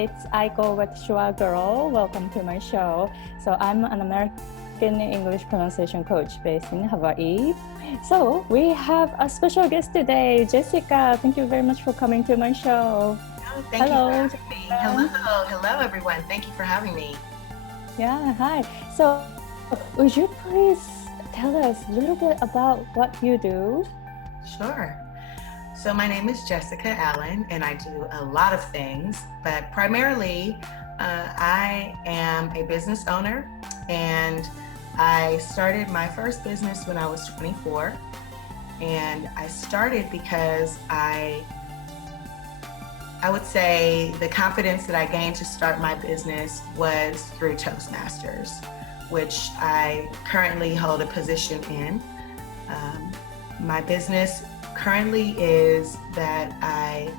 it's Aiko with Shua Girl. Welcome to my show. So I'm an American English pronunciation coach based in Hawaii. So we have a special guest today, Jessica. Thank you very much for coming to my show. Oh, thank you for having me. Hello, everyone. Thank you for having me. Yeah, hi. So would you please tell us a little bit about what you do? Sure. So my name is Jessica Allen, and I do a lot of things, but primarily I am a business owner, and I started my first business when I was 24, and I started because I would say the confidence that I gained to start my business was through Toastmasters, which I currently hold a position in. My business currently is that I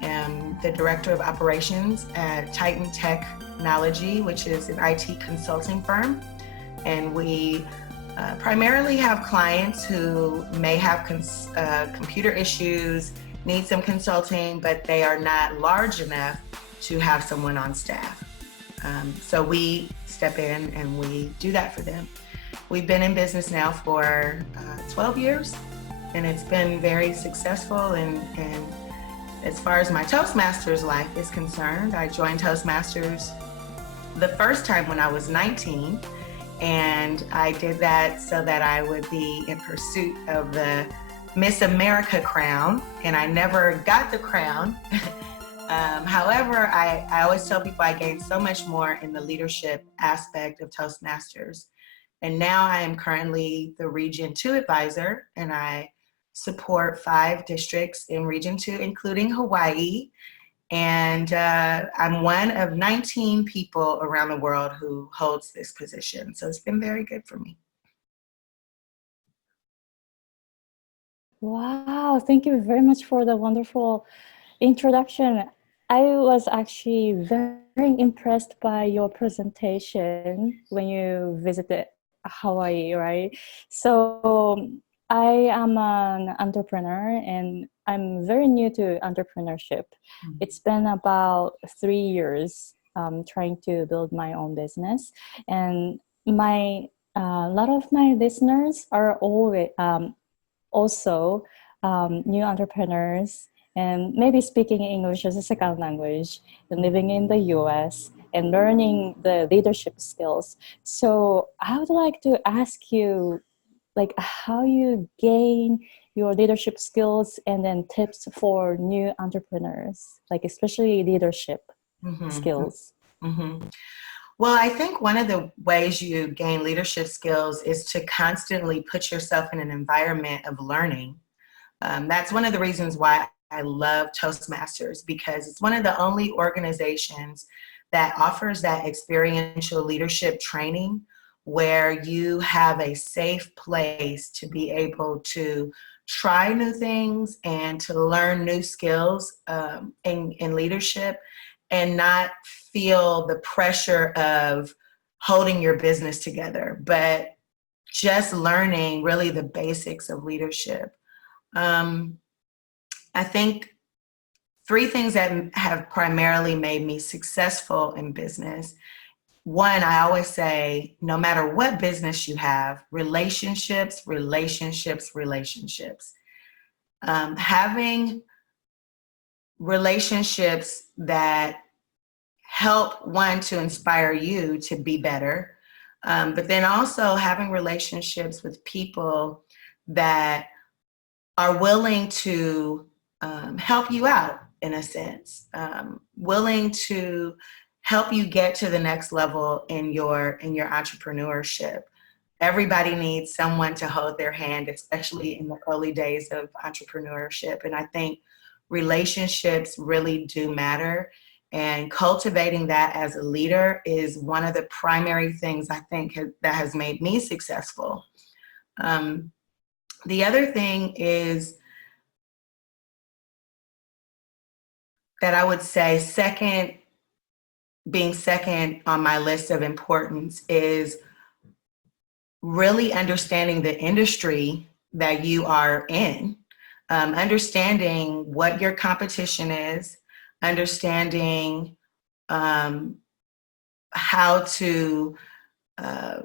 am the director of operations at Titan Technology, which is an IT consulting firm. And we primarily have clients who may have computer issues, need some consulting, but they are not large enough to have someone on staff. So we step in and we do that for them. We've been in business now for 12 years, and it's been very successful. And as far as my Toastmasters life is concerned, I joined Toastmasters the first time when I was 19, and I did that so that I would be in pursuit of the Miss America crown, and I never got the crown. However, I always tell people I gained so much more in the leadership aspect of Toastmasters. And now I am currently the Region 2 advisor, and I support 5 districts in Region 2, including Hawaii. And I'm one of 19 people around the world who holds this position. So it's been very good for me. Wow, thank you very much for the wonderful introduction. I was actually very impressed by your presentation when you visited Hawaii, right? So I am an entrepreneur and I'm very new to entrepreneurship. It's been about 3 years trying to build my own business, and my a lot of my listeners are always also new entrepreneurs and maybe speaking English as a second language and living in the US and learning the leadership skills. So I would like to ask you like how you gain your leadership skills and then tips for new entrepreneurs, like especially leadership skills. Mm-hmm. Well, I think one of the ways you gain leadership skills is to constantly put yourself in an environment of learning. That's one of the reasons why I love Toastmasters, because it's one of the only organizations that offers that experiential leadership training where you have a safe place to be able to try new things and to learn new skills in leadership, and not feel the pressure of holding your business together, but just learning really the basics of leadership. I think 3 things that have primarily made me successful in business. One, I always say, no matter what business you have, relationships, relationships, relationships. Having relationships that help one to inspire you to be better, but then also having relationships with people that are willing to help you out in a sense, willing to help you get to the next level in your entrepreneurship. Everybody needs someone to hold their hand, especially in the early days of entrepreneurship. And I think relationships really do matter. And cultivating that as a leader is one of the primary things I think that has made me successful. The other thing is that I would say being second on my list of importance is really understanding the industry that you are in, understanding what your competition is, understanding um, how to uh,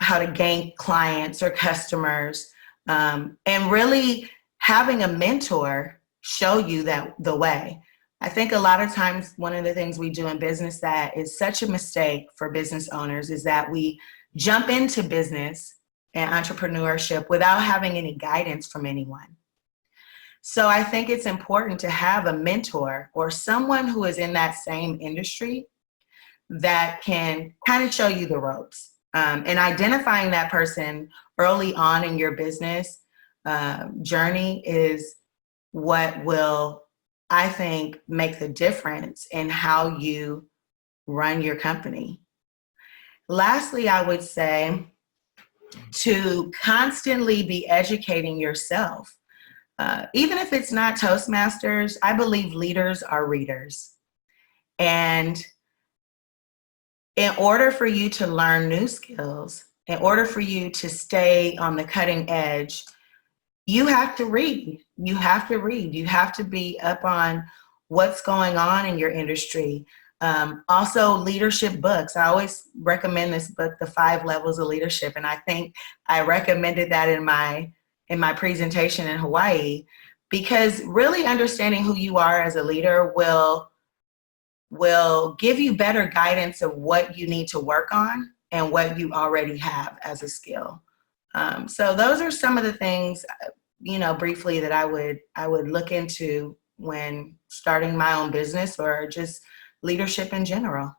how to gain clients or customers, and really having a mentor show you that the way. I think a lot of times one of the things we do in business that is such a mistake for business owners is that we jump into business and entrepreneurship without having any guidance from anyone. So I think it's important to have a mentor or someone who is in that same industry that can kind of show you the ropes. And identifying that person early on in your business journey is what will, I think, make the difference in how you run your company. Lastly, I would say to constantly be educating yourself. Even if it's not Toastmasters, I believe leaders are readers. And in order for you to learn new skills, in order for you to stay on the cutting edge, you have to read. You have to read. You have to be up on what's going on in your industry. Also, leadership books. I always recommend this book, The 5 Levels of Leadership, and I think I recommended that in my presentation in Hawaii, because really understanding who you are as a leader will give you better guidance of what you need to work on and what you already have as a skill. So those are some of the things, briefly that I would look into when starting my own business or just leadership in general.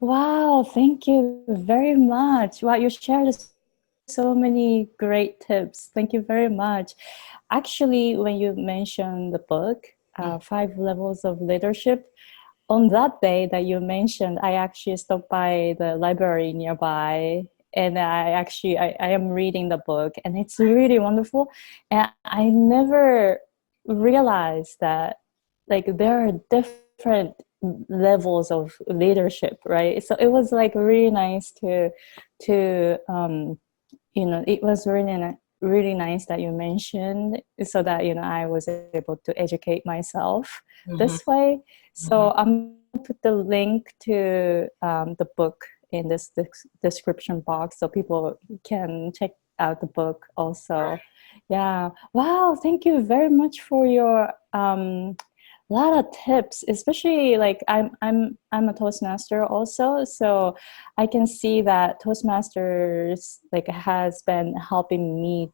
Wow, thank you very much. Wow, you shared so many great tips. Thank you very much. Actually, when you mentioned the book, 5 Levels of Leadership, on that day that you mentioned, I actually stopped by the library nearby, and I am reading the book, and it's really wonderful. And I never realized that like there are different levels of leadership, right? So it was like really nice to it was really nice that you mentioned, so that I was able to educate myself Mm-hmm. this way. Mm-hmm. So I'm gonna put the link to the book in this description box so people can check out the book also. Yeah. Wow, thank you very much for your lot of tips, especially like I'm a Toastmaster also, so I can see that Toastmasters like has been helping me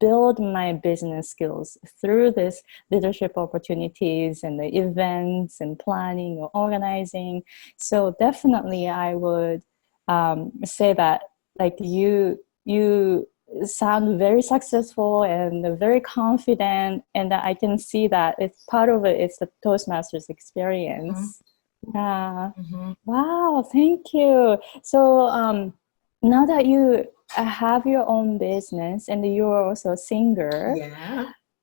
build my business skills through this leadership opportunities and the events and planning or organizing. So definitely I would say that like you sound very successful and very confident, and that I can see that it's part of it is the Toastmasters experience. Yeah. Mm-hmm. Wow, thank you. So now that you have your own business and you're also a singer,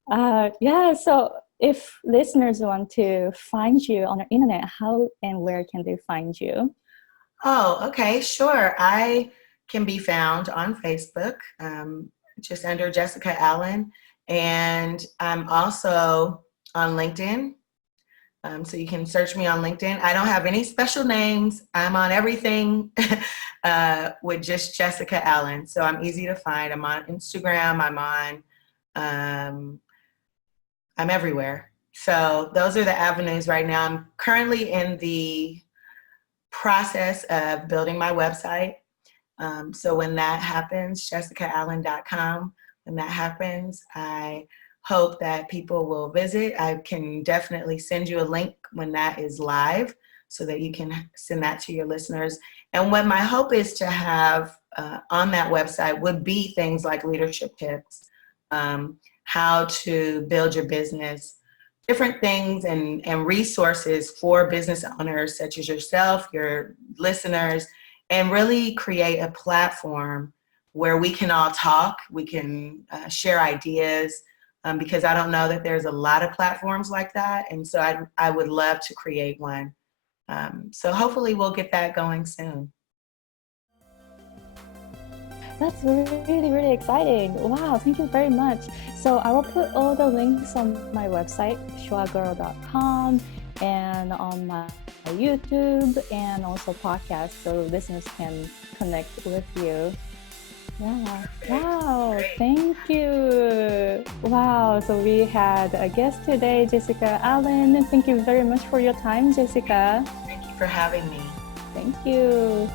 Yeah. yeah, so if listeners want to find you on the internet, how and where can they find you? Oh, okay, sure. I can be found on Facebook, just under Jessica Allen, and I'm also on LinkedIn. So you can search me on LinkedIn. I don't have any special names. I'm on everything with just Jessica Allen. So I'm easy to find. I'm on Instagram. Um, I'm everywhere. So those are the avenues right now. I'm currently in the process of building my website. So when that happens, jessicaallen.com, when that happens, I hope that people will visit. I can definitely send you a link when that is live so that you can send that to your listeners. And what my hope is to have on that website would be things like leadership tips, how to build your business, different things and resources for business owners such as yourself, your listeners, and really create a platform where we can all talk, we can share ideas, because I don't know that there's a lot of platforms like that. And so I would love to create one. So hopefully we'll get that going soon. That's really, really exciting. Wow, thank you very much. So I will put all the links on my website, shuagirl.com, and on my YouTube and also podcast, so listeners can connect with you. Yeah. Wow. Great. Thank you. Wow. So we had a guest today, Jessica Allen. Thank you very much for your time, Jessica. Thank you for having me. Thank you.